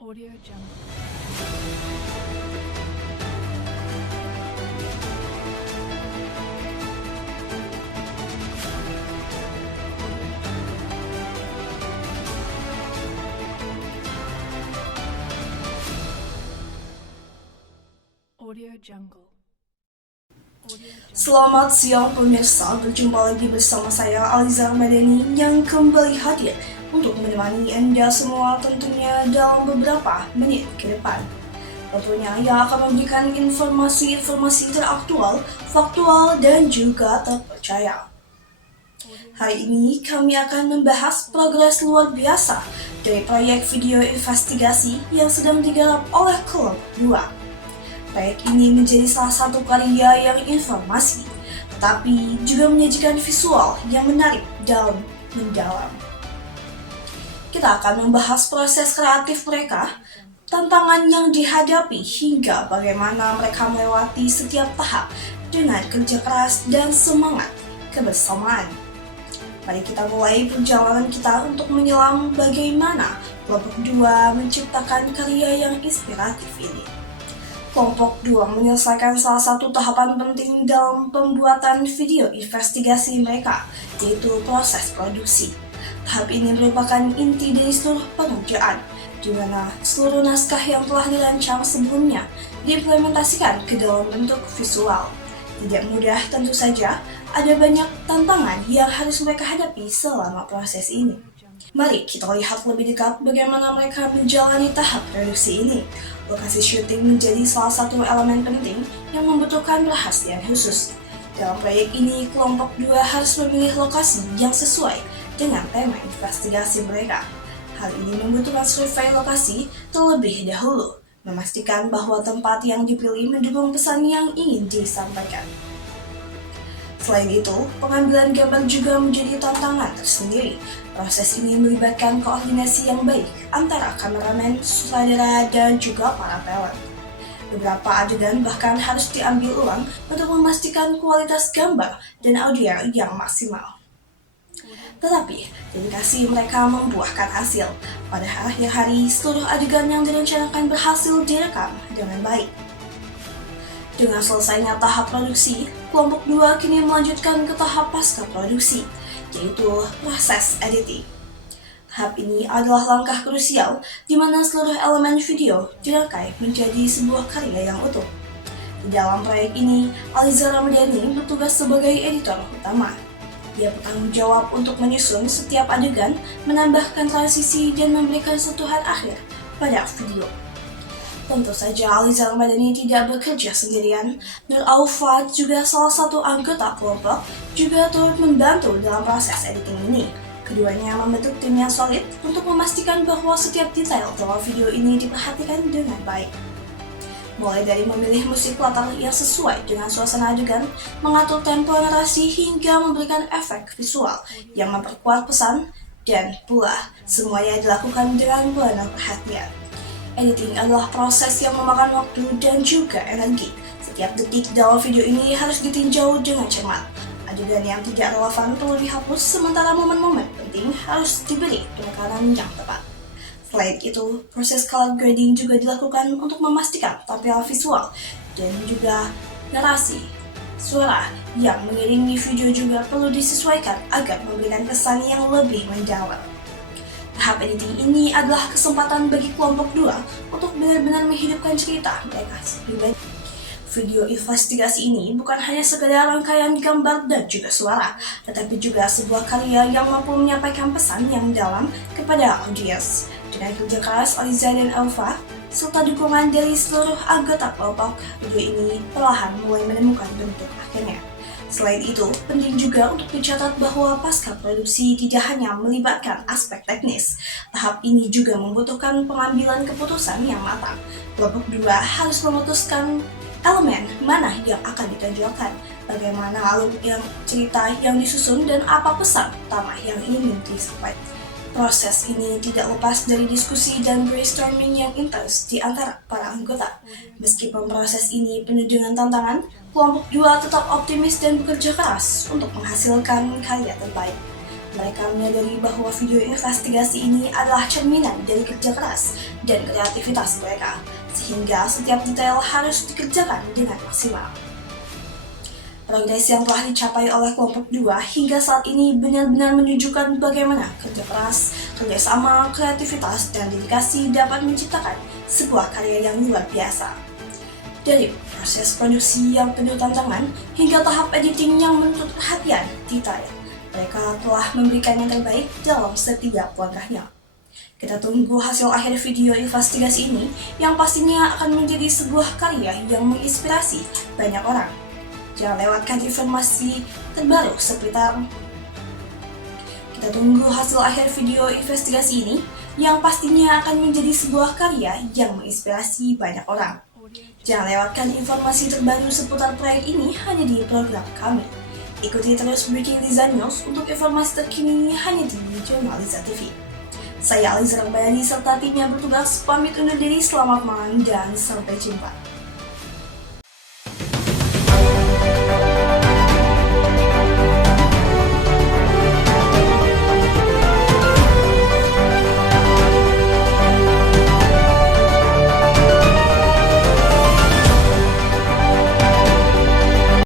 Audio Jungle. Audio Jungle. Selamat siang pemirsa, berjumpa lagi bersama saya Aliza Madani yang kembali hadir untuk menemani Anda semua tentunya dalam beberapa menit ke depan. Tentunya yang akan memberikan informasi-informasi teraktual, faktual, dan juga terpercaya. Hari ini kami akan membahas progres luar biasa dari proyek video investigasi yang sedang digarap oleh kelompok 2. Proyek ini menjadi salah satu karya yang informasi, tetapi juga menyajikan visual yang menarik dan mendalam. Kita akan membahas proses kreatif mereka, tantangan yang dihadapi hingga bagaimana mereka melewati setiap tahap dengan kerja keras dan semangat kebersamaan. Mari kita mulai perjalanan kita untuk menyelam bagaimana kelompok 2 menciptakan karya yang inspiratif ini. Kelompok 2 menyelesaikan salah satu tahapan penting dalam pembuatan video investigasi mereka, yaitu proses produksi. Tahap ini merupakan inti dari seluruh pengerjaan, di mana seluruh naskah yang telah dirancang sebelumnya diimplementasikan ke dalam bentuk visual. Tidak mudah tentu saja, ada banyak tantangan yang harus mereka hadapi selama proses ini. Mari kita lihat lebih dekat bagaimana mereka menjalani tahap produksi ini. Lokasi syuting menjadi salah satu elemen penting yang membutuhkan perhatian khusus. Dalam proyek ini, kelompok 2 harus memilih lokasi yang sesuai dengan tema investigasi mereka. Hal ini membutuhkan survei lokasi terlebih dahulu, memastikan bahwa tempat yang dipilih mendukung pesan yang ingin disampaikan. Selain itu, pengambilan gambar juga menjadi tantangan tersendiri. Proses ini melibatkan koordinasi yang baik antara kameramen, sutradara, dan juga para talent. Beberapa adegan bahkan harus diambil ulang untuk memastikan kualitas gambar dan audio yang maksimal. Tetapi, dedikasi mereka membuahkan hasil. Pada akhir hari, seluruh adegan yang direncanakan berhasil direkam dengan baik. Dengan selesainya tahap produksi, kelompok 2 kini melanjutkan ke tahap pasca produksi, yaitu proses editing. Tahap ini adalah langkah krusial di mana seluruh elemen video dirangkai menjadi sebuah karya yang utuh. Di dalam proyek ini, Aliza Ramadhani bertugas sebagai editor utama. Dia bertanggung jawab untuk menyusun setiap adegan, menambahkan transisi, dan memberikan sentuhan akhir pada video. Tentu saja Aliza Ramadhani tidak bekerja sendirian. Nur Aufa, juga salah satu anggota kelompok, juga turut membantu dalam proses editing ini. Keduanya membentuk tim yang solid untuk memastikan bahwa setiap detail dalam video ini diperhatikan dengan baik. Mulai dari memilih musik latar yang sesuai dengan suasana adegan, mengatur tempo narasi, hingga memberikan efek visual yang memperkuat pesan, dan pula semuanya dilakukan dengan penuh perhatian. Editing adalah proses yang memakan waktu dan juga energi. Setiap detik dalam video ini harus ditinjau dengan cermat. Adegan yang tidak relevan perlu dihapus, sementara momen-momen penting harus diberi penekanan yang tepat. Selain itu, proses color grading juga dilakukan untuk memastikan tampilan visual dan juga narasi. Suara yang mengiringi video juga perlu disesuaikan agar memberikan kesan yang lebih mendalam. Tahap editing ini adalah kesempatan bagi kelompok 2 untuk benar-benar menghidupkan cerita mereka pribadi. Video investigasi ini bukan hanya sekedar rangkaian gambar dan juga suara, tetapi juga sebuah karya yang mampu menyampaikan pesan yang dalam kepada audiens. Dengan kerja keras Aliza dan Aufa, serta dukungan dari seluruh anggota kelompok, video ini perlahan mulai menemukan bentuk akhirnya. Selain itu, penting juga untuk dicatat bahwa pasca produksi tidak hanya melibatkan aspek teknis. Tahap ini juga membutuhkan pengambilan keputusan yang matang. Kelompok 2 harus memutuskan elemen mana yang akan ditonjolkan, bagaimana alur yang cerita yang disusun, dan apa pesan utama yang ingin disampaikan. Proses ini tidak lepas dari diskusi dan brainstorming yang intens di antara para anggota. Meskipun proses ini penuh dengan tantangan, kelompok 2 tetap optimis dan bekerja keras untuk menghasilkan karya terbaik. Mereka menyadari bahwa video investigasi ini adalah cerminan dari kerja keras dan kreativitas mereka, sehingga setiap detail harus dikerjakan dengan maksimal. Progres yang telah dicapai oleh kelompok 2 hingga saat ini benar-benar menunjukkan bagaimana kerja keras, kerjasama, kreativitas, dan dedikasi dapat menciptakan sebuah karya yang luar biasa. Dari proses produksi yang penuh tantangan hingga tahap editing yang menuntut perhatian detail, mereka telah memberikan yang terbaik dalam setiap langkahnya. Kita tunggu hasil akhir video investigasi ini yang pastinya akan menjadi sebuah karya yang menginspirasi banyak orang. Jangan lewatkan informasi terbaru seputar. Kita tunggu hasil akhir video investigasi ini yang pastinya akan menjadi sebuah karya yang menginspirasi banyak orang. Jangan lewatkan informasi terbaru seputar proyek ini hanya di program kami. Ikuti terus Breaking Liza News untuk informasi terkini hanya di Jurnal Liza TV. Saya Aliza Rambayani serta timnya bertugas pamit undur diri, selamat malam dan sampai jumpa.